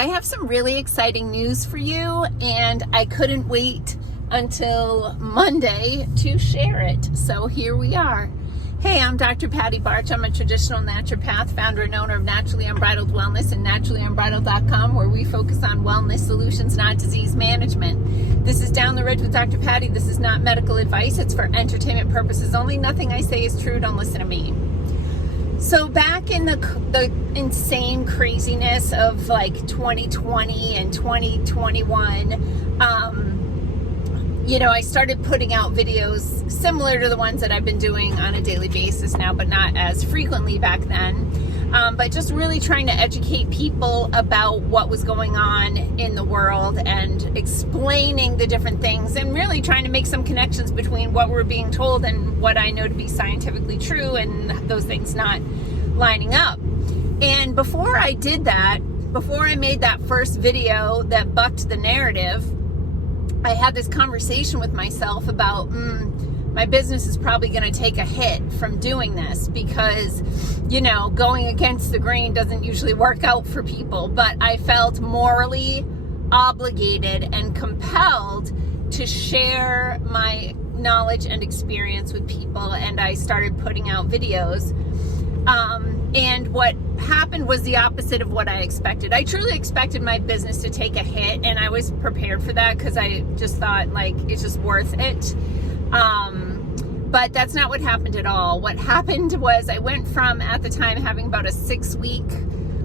I have some really exciting news for you, and I couldn't wait until Monday to share it. So here we are. Hey, I'm Dr. Patty Barch. I'm a traditional naturopath, founder and owner of Naturally Unbridled Wellness and naturallyunbridled.com, where we focus on wellness solutions, not disease management. This is Down the Ridge with Dr. Patty. This is not medical advice. It's for entertainment purposes only. Nothing I say is true. Don't listen to me. So back in the insane craziness of like 2020 and 2021, I started putting out videos similar to the ones that I've been doing on a daily basis now, but not as frequently back then. But just really trying to educate people about what was going on in the world and explaining the different things and really trying to make some connections between what we're being told and what I know to be scientifically true and those things not lining up. And before I did that, before I made that first video that bucked the narrative, I had this conversation with myself about, my business is probably going to take a hit from doing this because, going against the grain doesn't usually work out for people. But I felt morally obligated and compelled to share my knowledge and experience with people. And I started putting out videos. And what happened was the opposite of what I expected. I truly expected my business to take a hit, and I was prepared for that because I just thought, it's just worth it. But that's not what happened at all. What happened was I went from, at the time, having about a 6-week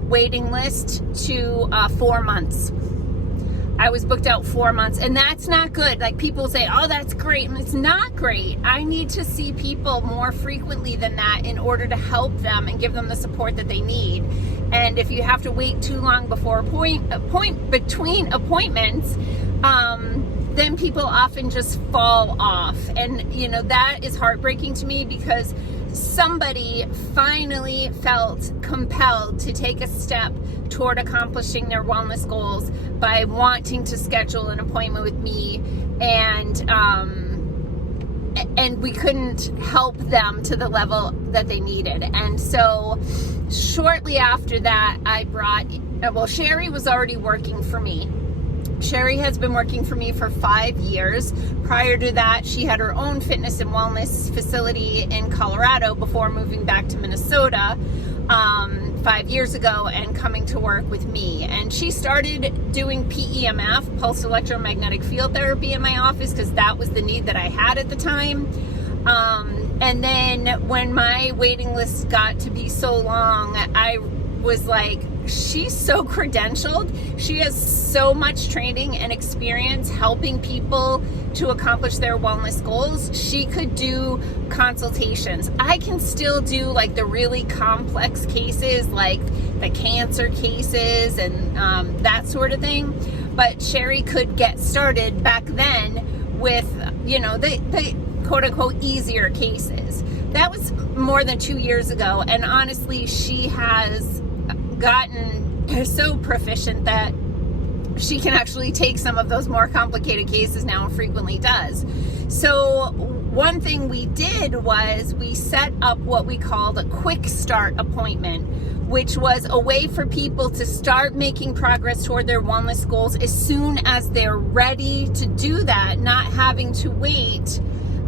waiting list to 4 months. I was booked out 4 months, and that's not good. Like, people say, oh, that's great. And it's not great. I need to see people more frequently than that in order to help them and give them the support that they need. And if you have to wait too long before between appointments, then people often just fall off. And, that is heartbreaking to me because somebody finally felt compelled to take a step toward accomplishing their wellness goals by wanting to schedule an appointment with me, and we couldn't help them to the level that they needed. And so shortly after that, Sherry was already working for me. Sherry has been working for me for 5 years. Prior to that, she had her own fitness and wellness facility in Colorado before moving back to Minnesota 5 years ago and coming to work with me. And she started doing PEMF, pulse electromagnetic field therapy, in my office because that was the need that I had at the time. And then when my waiting list got to be so long, I was like, she's so credentialed. She has so much training and experience helping people to accomplish their wellness goals. She could do consultations. I can still do the really complex cases, like the cancer cases and that sort of thing. But Sherry could get started back then with, the quote unquote easier cases. That was more than 2 years ago. And honestly, she has gotten so proficient that she can actually take some of those more complicated cases now and frequently does. So one thing we did was we set up what we called a quick start appointment, which was a way for people to start making progress toward their wellness goals as soon as they're ready to do that, not having to wait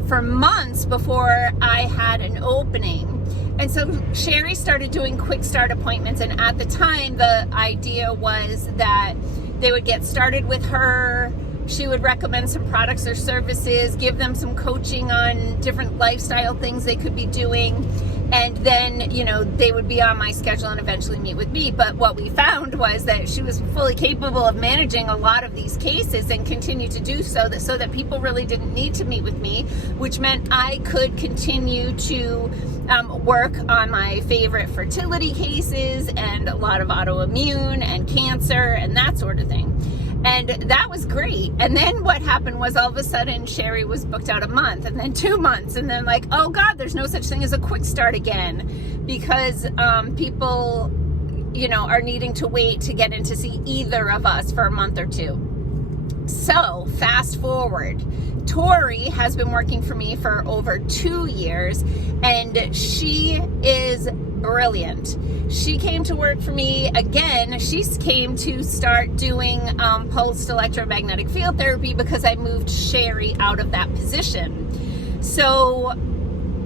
for months before I had an opening. And so Sherry started doing quick start appointments, and at the time the idea was that they would get started with her. She would recommend some products or services, give them some coaching on different lifestyle things they could be doing, and then, they would be on my schedule and eventually meet with me. But what we found was that she was fully capable of managing a lot of these cases and continue to do so that people really didn't need to meet with me, which meant I could continue to work on my favorite fertility cases and a lot of autoimmune and cancer and that sort of thing. And that was great. And then what happened was all of a sudden Sherry was booked out a month, and then 2 months, and then oh God, there's no such thing as a quick start again, because people, are needing to wait to get in to see either of us for a month or two. So fast forward, Tori has been working for me for over 2 years, and she is brilliant. She came to work for me again. She came to start doing pulsed electromagnetic field therapy because I moved Sherry out of that position. So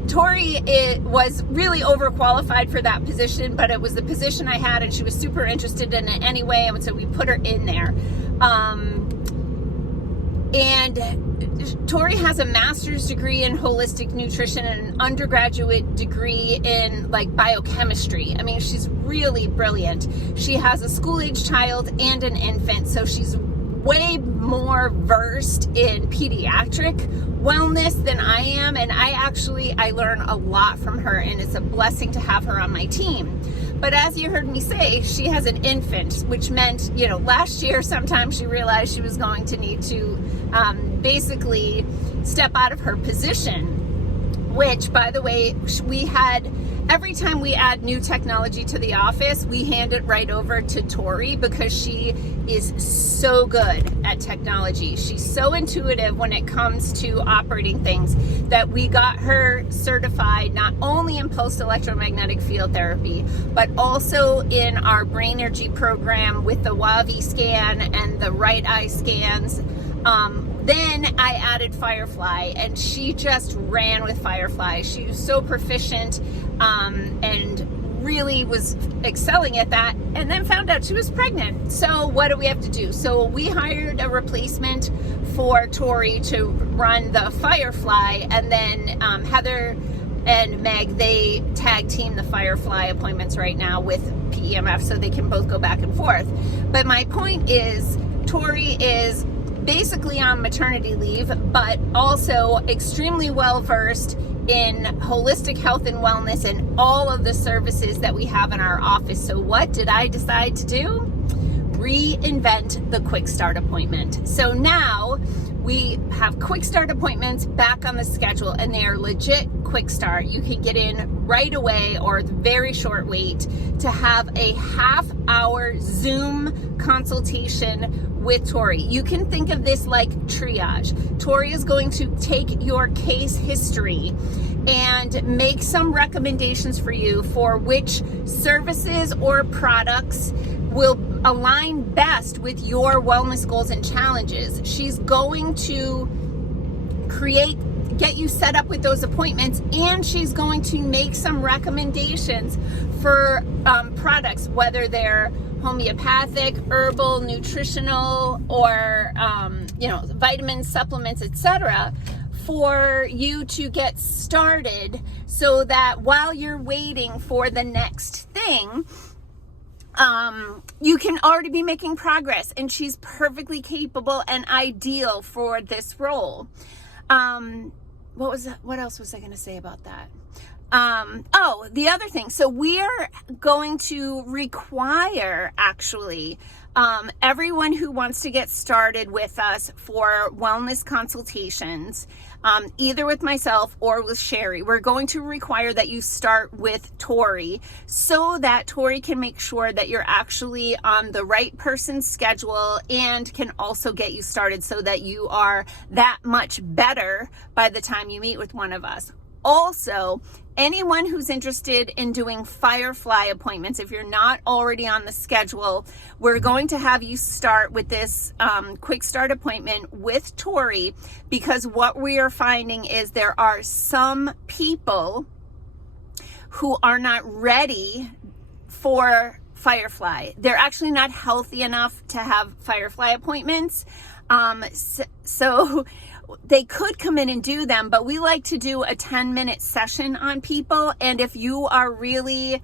Tori was really overqualified for that position, but it was the position I had, and she was super interested in it anyway, and so we put her in there. And Tori has a master's degree in holistic nutrition and an undergraduate degree in like biochemistry. I mean, she's really brilliant. She has a school-age child and an infant, so she's way more versed in pediatric wellness than I am, and I learn a lot from her, and it's a blessing to have her on my team. But as you heard me say, she has an infant, which meant, last year sometime she realized she was going to need to basically step out of her position, which, by the way, every time we add new technology to the office, we hand it right over to Tori because she is so good at technology. She's so intuitive when it comes to operating things that we got her certified not only in pulsed electromagnetic field therapy, but also in our brain energy program with the WAVI scan and the right eye scans. Then I added Firefly, and she just ran with Firefly. She was so proficient and really was excelling at that, and then found out she was pregnant. So what do we have to do? So we hired a replacement for Tori to run the Firefly, and then Heather and Meg, they tag team the Firefly appointments right now with PEMF so they can both go back and forth. But my point is, Tori is basically on maternity leave, but also extremely well versed in holistic health and wellness and all of the services that we have in our office. So what did I decide to do? Reinvent the quick start appointment. So now we have quick start appointments back on the schedule, and they are legit quick start. You can get in right away or very short wait to have a half-hour Zoom consultation with Tori. You can think of this like triage. Tori is going to take your case history and make some recommendations for you for which services or products will align best with your wellness goals and challenges. She's going to get you set up with those appointments, and she's going to make some recommendations for products, whether they're homeopathic, herbal, nutritional, or vitamins, supplements, etc., for you to get started, so that while you're waiting for the next thing, you can already be making progress. And she's perfectly capable and ideal for this role. What else was I going to say about that? The other thing. So we are going to require, actually, everyone who wants to get started with us for wellness consultations, either with myself or with Sherry, we're going to require that you start with Tori so that Tori can make sure that you're actually on the right person's schedule and can also get you started so that you are that much better by the time you meet with one of us. Also, anyone who's interested in doing Firefly appointments, if you're not already on the schedule, we're going to have you start with this quick start appointment with Tori, because what we are finding is there are some people who are not ready for Firefly. They're actually not healthy enough to have Firefly appointments. So they could come in and do them, but we like to do a 10-minute session on people. And if you are really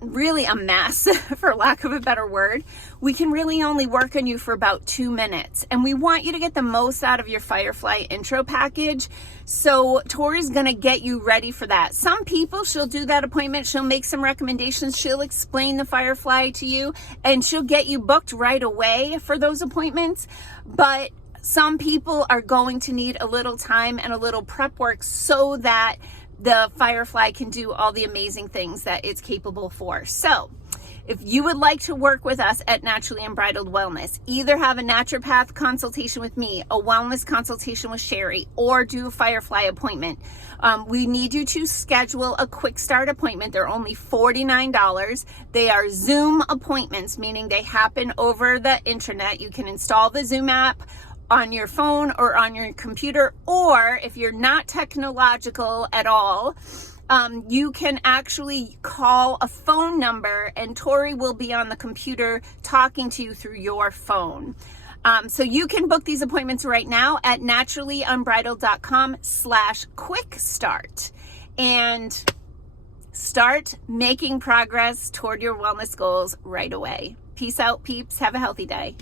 a mess, for lack of a better word, we can really only work on you for about 2 minutes. And we want you to get the most out of your Firefly intro package. So Tori's going to get you ready for that. Some people, she'll do that appointment. She'll make some recommendations. She'll explain the Firefly to you, and she'll get you booked right away for those appointments. But some people are going to need a little time and a little prep work so that the Firefly can do all the amazing things that it's capable for. So If you would like to work with us at Naturally Unbridled Wellness, either have a naturopath consultation with me, a wellness consultation with Sherry, or do a Firefly appointment, we need you to schedule a quick start appointment. They're only $49. They are Zoom appointments, meaning they happen over the internet. You can install the Zoom app on your phone or on your computer, or if you're not technological at all, you can actually call a phone number and Tori will be on the computer talking to you through your phone. So you can book these appointments right now at naturallyunbridled.com/quickstart and start making progress toward your wellness goals right away. Peace out, peeps. Have a healthy day.